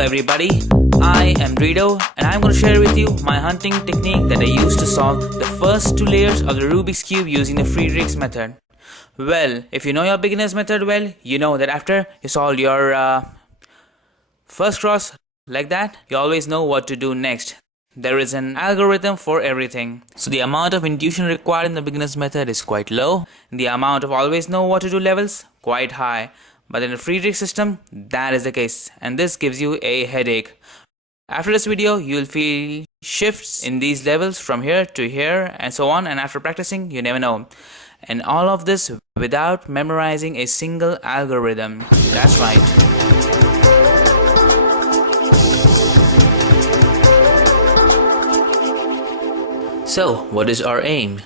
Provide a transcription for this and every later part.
Hello everybody, I am RiDo and I'm going to share with you my hunting technique that I used to solve the first two layers of the Rubik's Cube using the Friedrichs method. Well, if you know your beginner's method well, you know that after you solve your first cross like that, you always know what to do next. There is an algorithm for everything. So the amount of intuition required in the beginner's method is quite low. The amount of always know what to do levels quite high. But in the Friedrich system, that is the case, and this gives you a headache. After this video, you'll feel shifts in these levels from here to here and so on, and after practicing, you never know. And all of this without memorizing a single algorithm. That's right. So, what is our aim?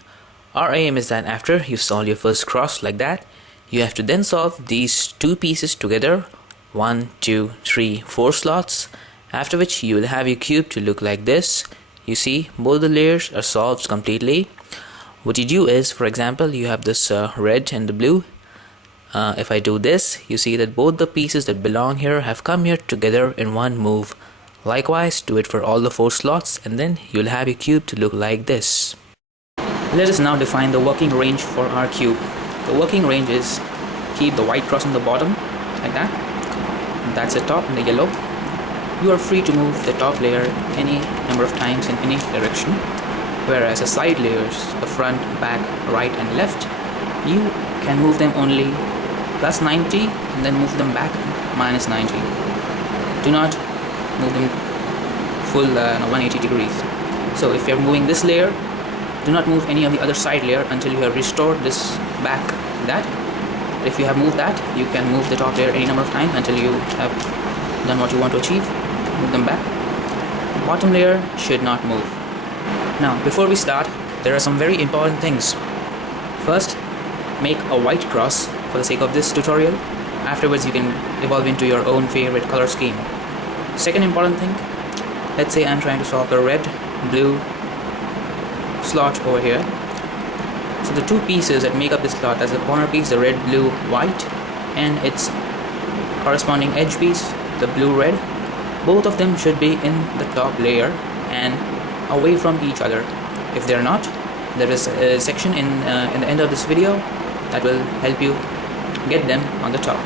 Our aim is that after you solve your first cross like that, you have to then solve these two pieces together, 1, 2, 3, 4 slots, after which you will have your cube to look like this. You see, both the layers are solved completely. What you do is, for example, you have this red and the blue. If I do this, you see that both the pieces that belong here have come here together in one move. Likewise, do it for all the 4 slots and then you'll have your cube to look like this. Let us now define the working range for our cube. The working range is keep the white cross on the bottom like that. That's the top in the yellow. You are free to move the top layer any number of times in any direction, whereas the side layers, the front, back, right and left, you can move them only plus 90 and then move them back minus 90. Do not move them full 180 degrees. So if you're moving this layer, do not move any of the other side layer until you have restored this back that. If you have moved that, you can move the top layer any number of times until you have done what you want to achieve. Move them back. Bottom layer should not move. Now, before we start, there are some very important things. First, make a white cross for the sake of this tutorial. Afterwards, you can evolve into your own favorite color scheme. Second important thing, let's say I'm trying to solve the red, blue slot over here. So the two pieces that make up this slot, that's the corner piece, the red, blue, white, and its corresponding edge piece, the blue, red, both of them should be in the top layer and away from each other. If they're not, there is a section in the end of this video that will help you get them on the top.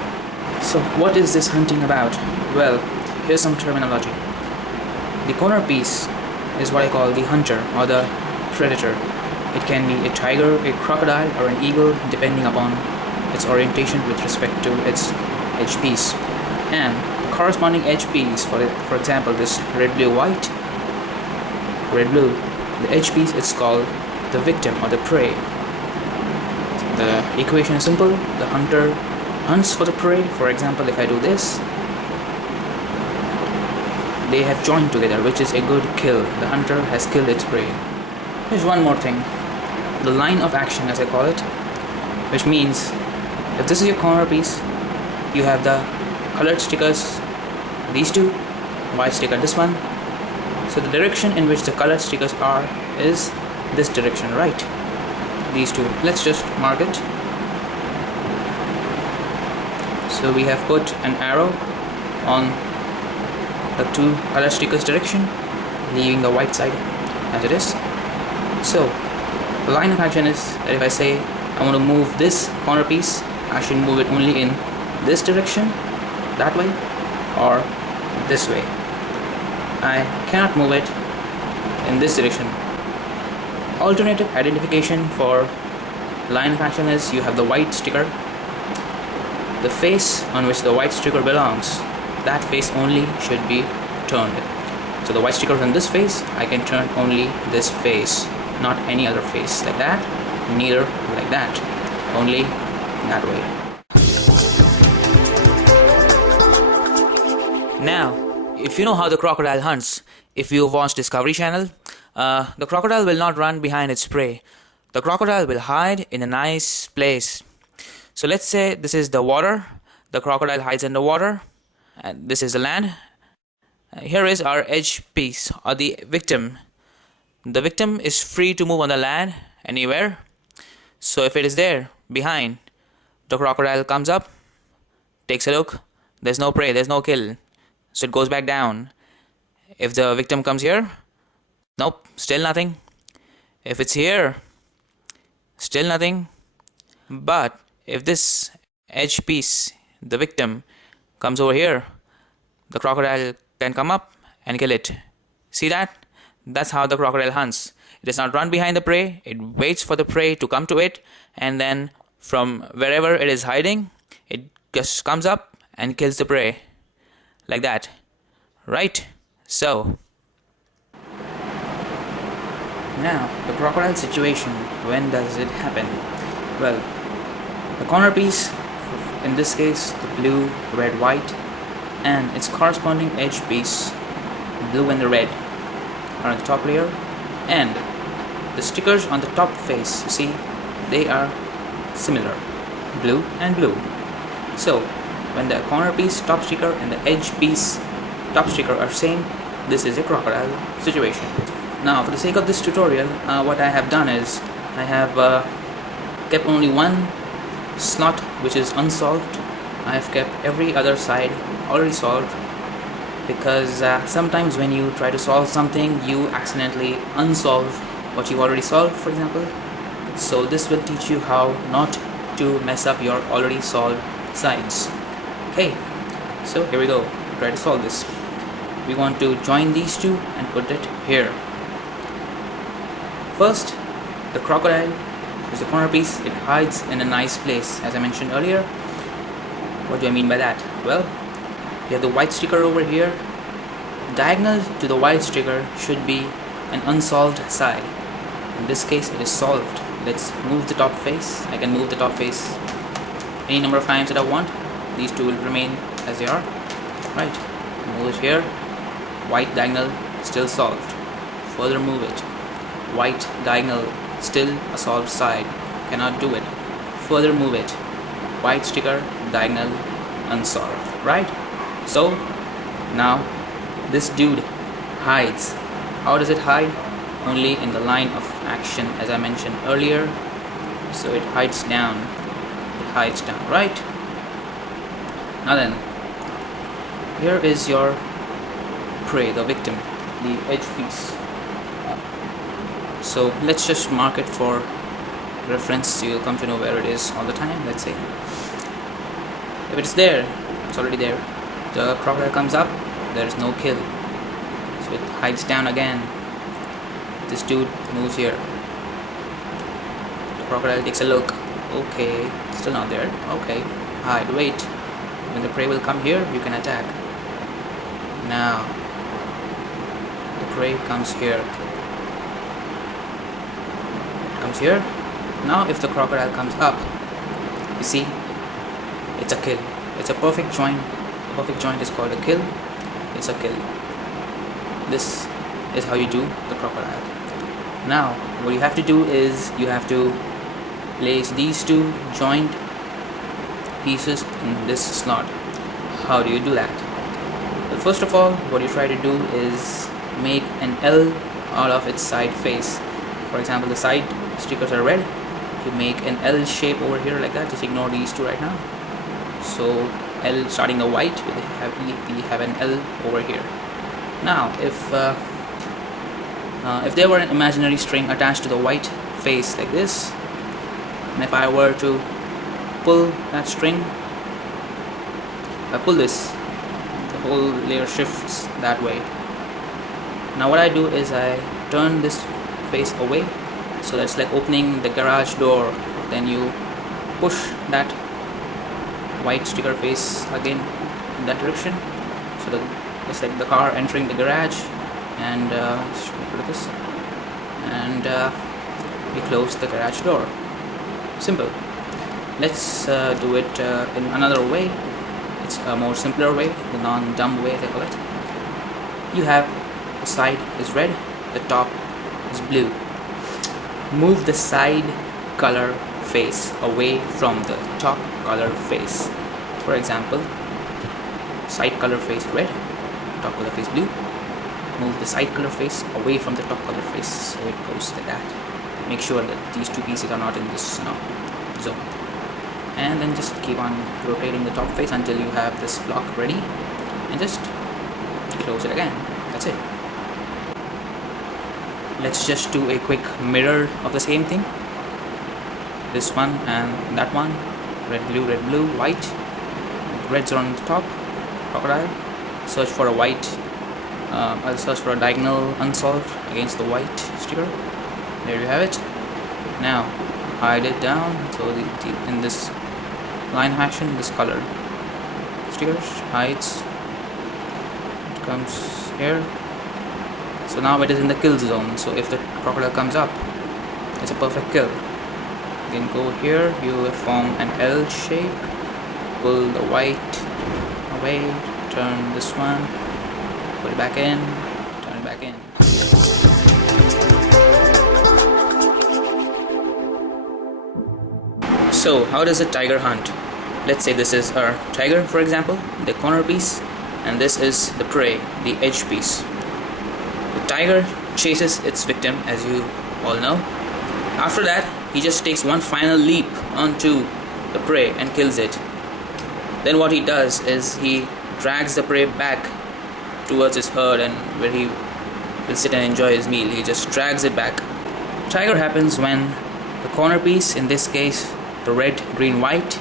So what is this hunting about? Well, here's some terminology. The corner piece is what I call the hunter or the predator. It can be a tiger, a crocodile or an eagle depending upon its orientation with respect to its edge piece. And the corresponding edge piece, for example this red, blue, white, red, blue, the edge piece is called the victim or the prey. The equation is simple. The hunter hunts for the prey. For example, if I do this, they have joined together, which is a good kill. The hunter has killed its prey. There's one more thing, the line of action as I call it, which means if this is your corner piece, you have the colored stickers, these two, white sticker this one. So the direction in which the colored stickers are is this direction, right? These two. Let's just mark it. So we have put an arrow on the two color stickers direction, leaving the white side as it is. So the line of action is that if I say I want to move this corner piece, I should move it only in this direction, that way, or this way. I cannot move it in this direction. Alternative identification for line of action is you have the white sticker, the face on which the white sticker belongs, that face only should be turned. So the white sticker is on this face, I can turn only this face, not any other face like that, neither like that, only that way. Now, if you know how the crocodile hunts, if you watch Discovery Channel, the crocodile will not run behind its prey. The crocodile will hide in a nice place. So let's say this is the water, the crocodile hides in the water, and this is the land. Here is our edge piece or the victim. The victim is free to move on the land anywhere. So if it is there behind, the crocodile comes up, takes a look, there's no prey, there's no kill. so it goes back down. If the victim comes here, nope, still nothing. If it's here, still nothing. But if this edge piece, the victim, comes over here, the crocodile can come up and kill it. See that? That's how the crocodile hunts. It does not run behind the prey, it waits for the prey to come to it, and then from wherever it is hiding, it just comes up and kills the prey. Like that. Right? So, now, the crocodile situation, when does it happen? Well, the corner piece, in this case, the blue, red, white, and its corresponding edge piece, blue and the red, are on the top layer, and the stickers on the top face, you see, they are similar, blue and blue. So, when the corner piece, top sticker, and the edge piece, top sticker are same, this is a crocodile situation. Now, for the sake of this tutorial, what I have done is, I have kept only one slot which is unsolved. I have kept every other side already solved, because sometimes when you try to solve something, you accidentally unsolve what you already solved, for example. So this will teach you how not to mess up your already solved sides. Okay, so here we go. Try to solve this. We want to join these two and put it here. First, the crocodile is the corner piece. It hides in a nice place, as I mentioned earlier. What do I mean by that? Well, you have the white sticker over here. Diagonal to the white sticker should be an unsolved side. In this case, it is solved. Let's move the top face. I can move the top face any number of times that I want. These two will remain as they are. Right. Move it here. White diagonal, still solved. Further move it. White diagonal, still a solved side. Cannot do it. Further move it. White sticker, diagonal, unsolved. Right? So, now this dude hides. How does it hide? Only in the line of action, as I mentioned earlier. So it hides down. It hides down, right? Now then, here is your prey, the victim, the edge piece. So let's just mark it for reference, so you'll come to know where it is all the time. Let's say if it's there, it's already there. The crocodile comes up, there is no kill, so it hides down again. This dude moves here. The crocodile takes a look. Okay, still not there. Okay, hide, wait. When the prey will come here, you can attack. Now the prey comes here. It comes here. Now if the crocodile comes up, you see, it's a kill. It's a perfect joint. A perfect joint is called a kill. It's a kill. This is how you do the crocodile. Now what you have to do is you have to place these two joint pieces in this slot. How do you do that? Well, first of all, what you try to do is make an L out of its side face. For example, the side stickers are red. You make an L shape over here like that. Just ignore these two right now. So L starting the white, we have an L over here. Now if there were an imaginary string attached to the white face like this, and if I were to pull that string, I pull this, the whole layer shifts that way. Now what I do is I turn this face away, so that's like opening the garage door. Then you push that white sticker face again in that direction, so it's like the car entering the garage, and put this, and we close the garage door. Simple. Let's do it in another way. It's a more simpler way, the non-dumb way, they call it. You have the side is red, the top is blue. Move the side color face away from the top color face. For example, side color face red, top color face blue. Move the side color face away from the top color face, so it goes like that. Make sure that these two pieces are not in this zone. And then just keep on rotating the top face until you have this block ready, and just close it again. That's it. Let's just do a quick mirror of the same thing. This one and that one. Red, blue, white. Reds are on the top. Crocodile. Search for a white. I'll search for a diagonal unsolved against the white sticker. There you have it. Now hide it down. So in this line of action, this colored stickers hides. It comes here. So now it is in the kill zone. So if the crocodile comes up, it's a perfect kill. You can go here. You form an L shape. Pull the white away. Turn this one. Put it back in. Turn it back in. So how does a tiger hunt? Let's say this is our tiger, for example, the corner piece, and this is the prey, the edge piece. The tiger chases its victim, as you all know. After that, he just takes one final leap onto the prey and kills it. Then what he does is he drags the prey back towards his herd, and where he will sit and enjoy his meal. He just drags it back. Tiger happens when the corner piece, in this case the red, green, white,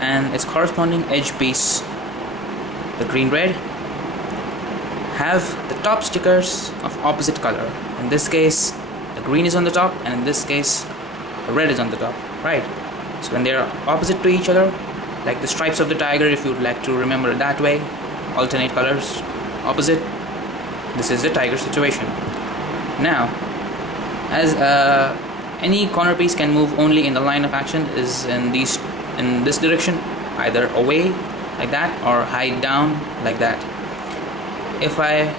and its corresponding edge piece, the green, red, have the top stickers of opposite color. In this case the green is on the top, and in this case the red is on the top, right? So when they are opposite to each other, like the stripes of the tiger, if you would like to remember it that way, alternate colors, opposite, this is the tiger situation. Now, as any corner piece can move only in the line of action is in this direction, either away like that or hide down like that. If I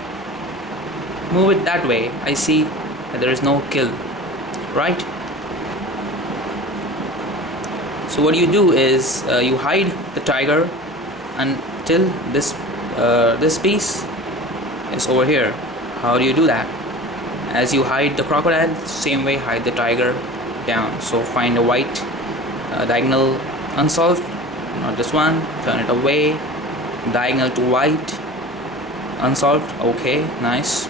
move it that way, I see that there is no kill, right? So what you do is you hide the tiger until this piece is over here. How do you do that? As you hide the crocodile, same way hide the tiger down. So find a white diagonal unsolved, not this one, turn it away, diagonal to white, unsolved, okay, nice.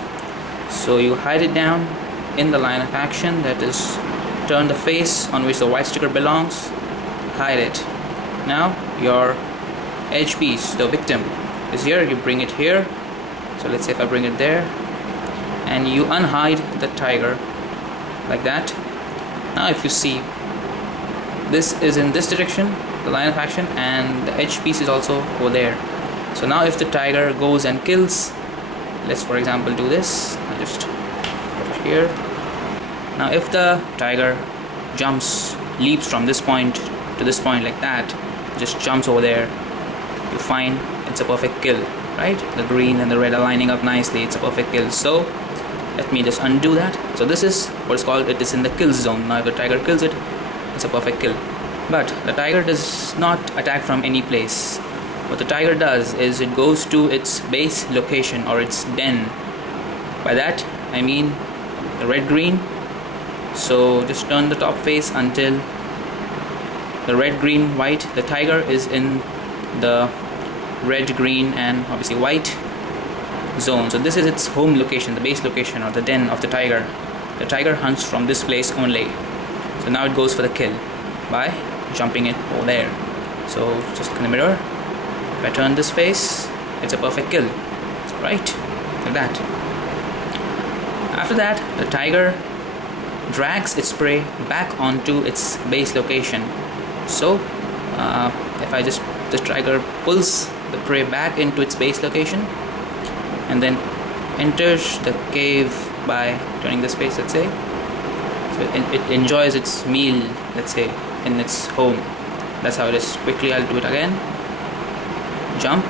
So you hide it down in the line of action, that is, turn the face on which the white sticker belongs, hide it. Now your edge piece, the victim, is here. You bring it here. So let's say if I bring it there, and you unhide the tiger like that. Now if you see, this is in this direction, the line of action, and the edge piece is also over there. So now if the tiger goes and kills, let's for example do this, I just put it here. Now if the tiger jumps, leaps from this point to this point like that, just jumps over there, you find it's a perfect kill, right? The green and the red are lining up nicely, it's a perfect kill. So let me just undo that. So this is what is called, it is in the kill zone. Now if the tiger kills it, it's a perfect kill. But the tiger does not attack from any place. What the tiger does is it goes to its base location or its den. By that I mean the red, green. So just turn the top face until the red, green, white. The tiger is in the red, green, and obviously white zone. So this is its home location, the base location or the den of the tiger. The tiger hunts from this place only. So now it goes for the kill by jumping it over there. So just in the mirror, if I turn this face, it's a perfect kill, right? Like that. After that, the tiger drags its prey back onto its base location. So if I just, the tiger pulls the prey back into its base location and then enters the cave by turning this face, let's say. So it enjoys its meal, let's say, in its home. That's how it is. Quickly I'll do it again. Jump,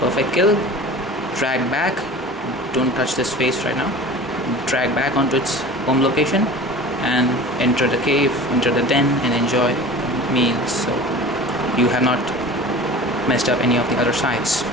perfect kill, drag back, don't touch this face right now, drag back onto its home location and enter the cave, enter the den and enjoy meals. So you have not messed up any of the other sides.